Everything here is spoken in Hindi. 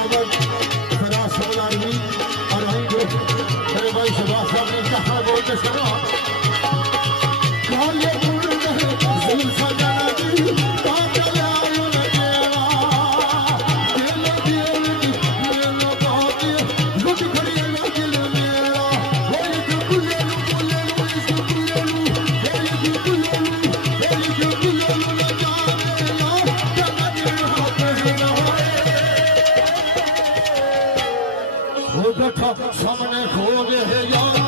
आमद फराज सबलानी और वहीं जो मेरे भाई सुभाष साहब ने कहा बोलते सुनो काले मुंड जुल्फा जाना दी काले आयो न केवा दिल दिल दिल बात लुट खड़ी ना दिल मेरा होय कुले कुले इस कुले होय कुले न जाने ना कदर हाथ है ना हो बैठा सामने खो गए यार